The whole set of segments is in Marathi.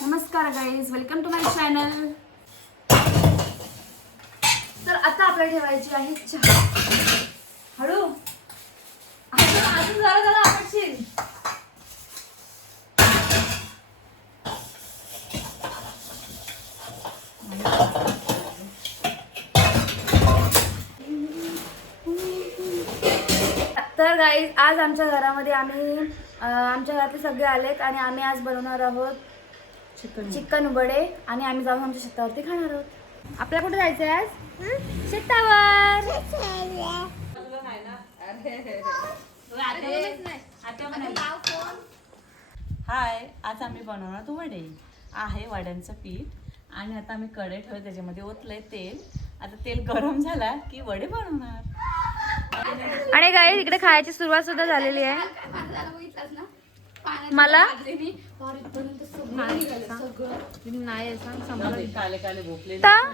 नमस्कार guys, welcome to my channel. तर आता आपल्याला ठेवायची आहे चहा. हळू अजून जरा जरा आपटशील. तर गाईज आज आमच्या घरामध्ये आमच्या घरातले सगळे आलेत आणि आम्ही आज बनवणार आहोत चिकन वडे आणि आम्ही जाऊन आमच्या शेतावरती खाणार आहोत. आपल्याला कुठे जायचंय आज? शेतावर. हाय, आज आम्ही बनवणार वडे. आहे वड्यांचं पीठ आणि आता आम्ही कढई ठेवलं, त्याच्यामध्ये ओतलंय तेल. आता तेल गरम झाला की वडे बनवणार. आणि गाईज इकडे खायची सुरुवात सुद्धा झालेली आहे. मला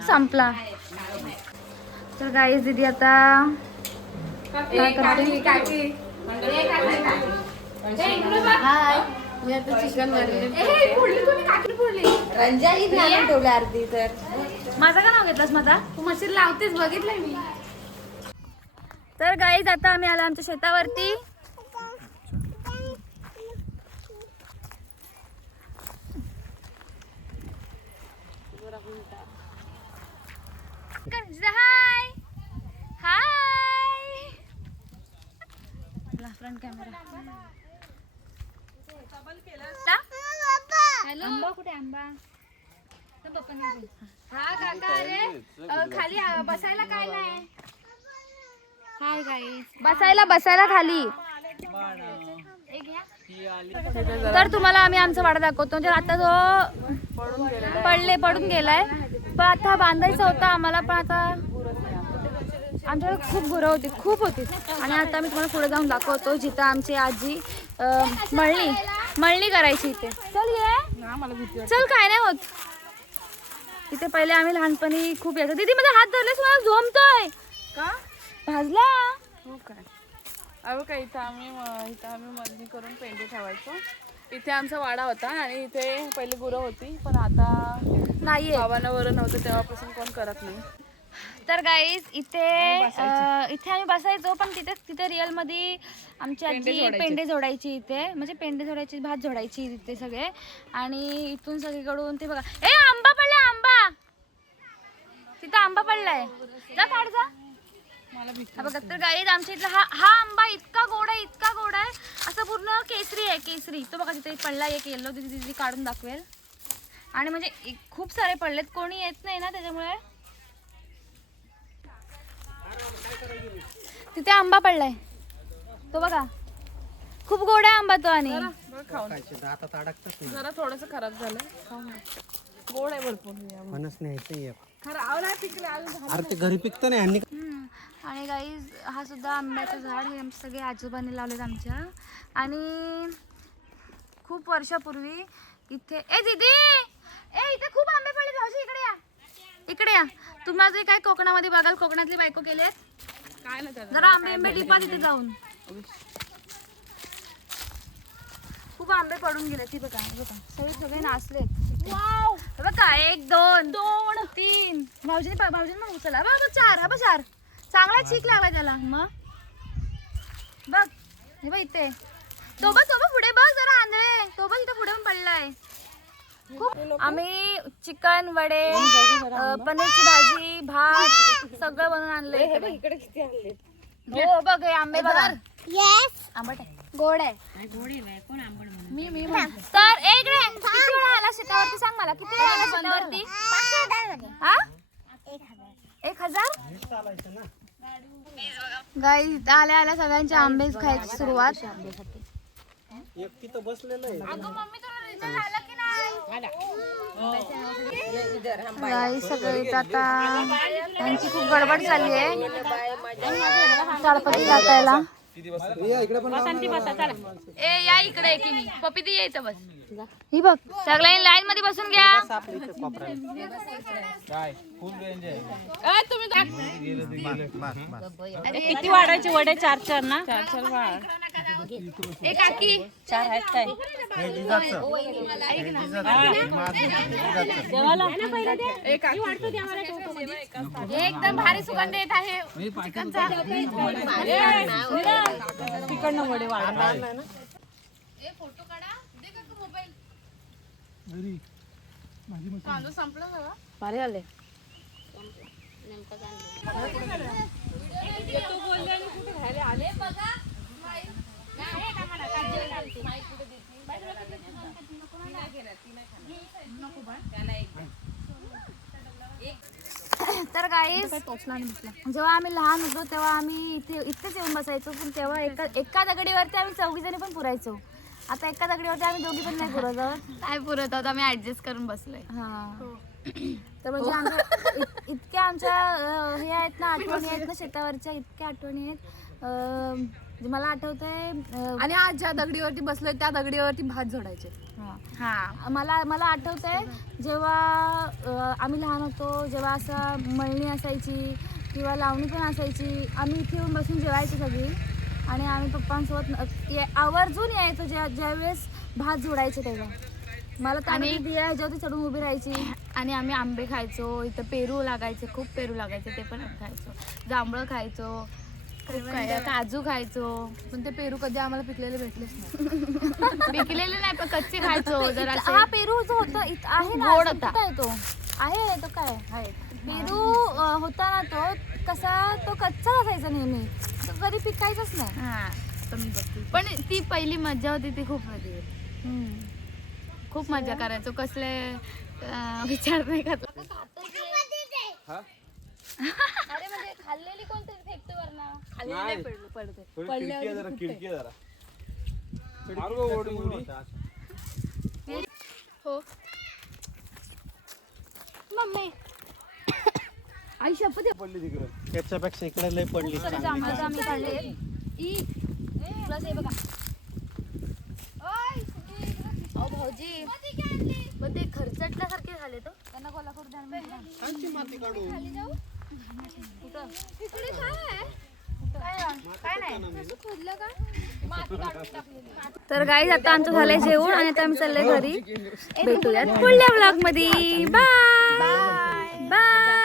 संपला. तर गाईज दीदी आता काय करते? माझं का नाव घेतलंस? माझा तू मशीन लावतेस बघितलंय मी. तर गाईज आता आम्ही आलो आमच्या शेतावरती. हाय हाय, फ्रंट कॅमेरा. हॅलो, आंबा कुठे? आंबा हा काका. अरे खाली बसायला काय नाही. हाय गाईस, बसायला खाली. तर तुम्हाला आम्ही आमचा वाडा दाखवतो. म्हणजे आता जो पडून गेलाय, पण आता बांधायचा होता आम्हाला. पण आता आमच्याकडे खूप गुरं होती. आणि आता मी तुम्हाला पुढे जाऊन दाखवतो जिथं आमची आजी मळणी करायची इथे. चल काय नाही होत. इथे पहिले आम्ही लहानपणी खूप यायचो. दीदी माझा हात धरलेस, मला झोमतोय का? भाजला हो काय? अहो काय, इथं आम्ही मळणी करून पेंडे ठेवायचो. इथे आमचा वाडा होता आणि इथे पहिली गुरं होती, पण आता नाहीये. गावानं नव्हतं तेव्हापासून कोण करत नाही. तर गाईज इथे आम्ही बसायचो, पण तिथे रिअल मध्ये आमची आजी पेंडे जोडायची. इथे म्हणजे पेंडे जोडायची, भात जोडायची तिथे सगळे. आणि इथून सगळीकडून ते बघा, आंबा पडलाय. आंबा तिथं आंबा पडलाय, जा काढ जा. बघा तर गाईज आमच्या इथला हा आंबा इतका गोड आहे, असं पूर्ण केसरी आहे. केसरी तो बघा तिथे पडला एक येल्लो. तिथे काढून दाखवेल. आणि म्हणजे खूप सारे पडलेत, कोणी येत नाही ना त्याच्यामुळे. तिथे आंबा पडलाय तो बघा, खूप गोड आहे आंबा तो. आणि जरा थोडस खराब झालं. गोड आहे भरपूर. अरे ते घरी पिकतं नाही. आणि गाईज हा सुद्धा आंब्याचं झाड. हे आमचे सगळे आजोबांनी लावलेत आमच्या. आणि खूप वर्षापूर्वी इथे दीदी इथे खूप आंबे पडले. भाऊजी इकडे या. तुम्हाला जे काय कोकणामध्ये बघाल, कोकणातली बायको केलेत काय ना जरा आंबे टिपा तिथे जाऊन. खूप आंबे पडून गेले. ती बघा सगळे नाचलेत. बघा 1 2 3. भाऊजीने मग उचला. बघ 4. चांगला चीक लागला त्याला. मग बघ हे बघ इथे. तो बघ पुढे बघ जरा आंधळे. तो बघ इथे पुढे पण पडलाय. खूप आम्ही चिकन वडे, पनीरची भाजी, भात सगळं बनवून आणलंय. इकडे किती आणले? हो बघ हे आंबे बघा. आंबट आहे, गोड आहे. मी तर इकडे किती वेळा आला शेतावरती? सांग मला, किती वेळा आला शेतावरती? 1000. गाई आल्या सगळ्यांचे आंबे खायची सुरुवात. मम्मी तुला रिझल्ट आला की नाही? गाई सगळे आता त्यांची खूप गडबड चालली आहे ताडपत्री टाकायला. या इकडे की मी पप्पी ती येतं बस. ही बघ सगळ्यांनी लाईन मध्ये बसून घ्या. किती वाढायचे वडे? 4 ना? 4 वाढ. ए काकी 4 आहेत काय? देवाला एकदम भारी सुगंध येत आहे चिकनचा. तिकडनं वडे वाढ. तांदूळ संपलं का? भारी आले. तर गाईस जेव्हा आम्ही लहान होतो तेव्हा आम्ही इथेच येऊन बसायचो, पण तेव्हा एका दगडीवरती आम्ही 4 जणी पण पुरायचो. आता एका दगडीवरती आम्ही 2 पण नाही पुरत आहोत. काय पुरत आहोत, आम्ही ऍडजस्ट करून बसलोय. हा तर म्हणजे आमच्या इतक्या आमच्या हे आहेत ना, आठवणी आहेत ना शेतावरच्या, इतक्या आठवणी आहेत. मला आठवतंय आणि आज ज्या दगडीवरती बसलोय त्या दगडीवरती भात जोडायचे. हा मला आठवतंय जेव्हा आम्ही लहान होतो, जेव्हा असं मळणी असायची किंवा लावणी पण असायची, आम्ही इथे येऊन बसून जेवायचो सगळी आणि आम्ही पप्पांसोबत आवर्जून यायचो ज्यावेळेस भात जोडायचे तेव्हा. मला तर आम्ही दिया ह्याच्यावरती चढून उभी राहायची. आणि आम्ही आंबे खायचो, इथं पेरू लागायचे, खूप पेरू लागायचे, ते पण खायचो. जांभळं खायचो, खूप काय, काजू खायचो. पण ते पेरू कधी आम्हाला पिकलेले भेटलेच नाही. पिकलेले नाही पण कच्चे खायचो. जरा हा पेरू जो होता आहे ना, गोड होता काय तो आहे तो काय आहे पेरू होता ना, तो कसा तो कच्चा असायचा नेहमी, तो कधी पिकायचाच नाही. हा पण ती पहिली मजा होती ती खूप होती. खूप मजा करायचो. कसले विचार नाही करत. अरे म्हणजे खाल्लेली कोणतरी फेकतो हो मम्मी आई शपथ त्याच्यापेक्षा इकडे लय पडली. आम्ही काढले प्लस हे बघा. अहो भाऊजी पण ते खर्चटल्यासारखे झाले तो. त्यांना कोल्हापूर तर गाईज आता आमचं झालंय जेवण आणि आता आम्ही चाललोय घरी. भेटूयात पुढल्या ब्लॉग मध्ये. Bye bye.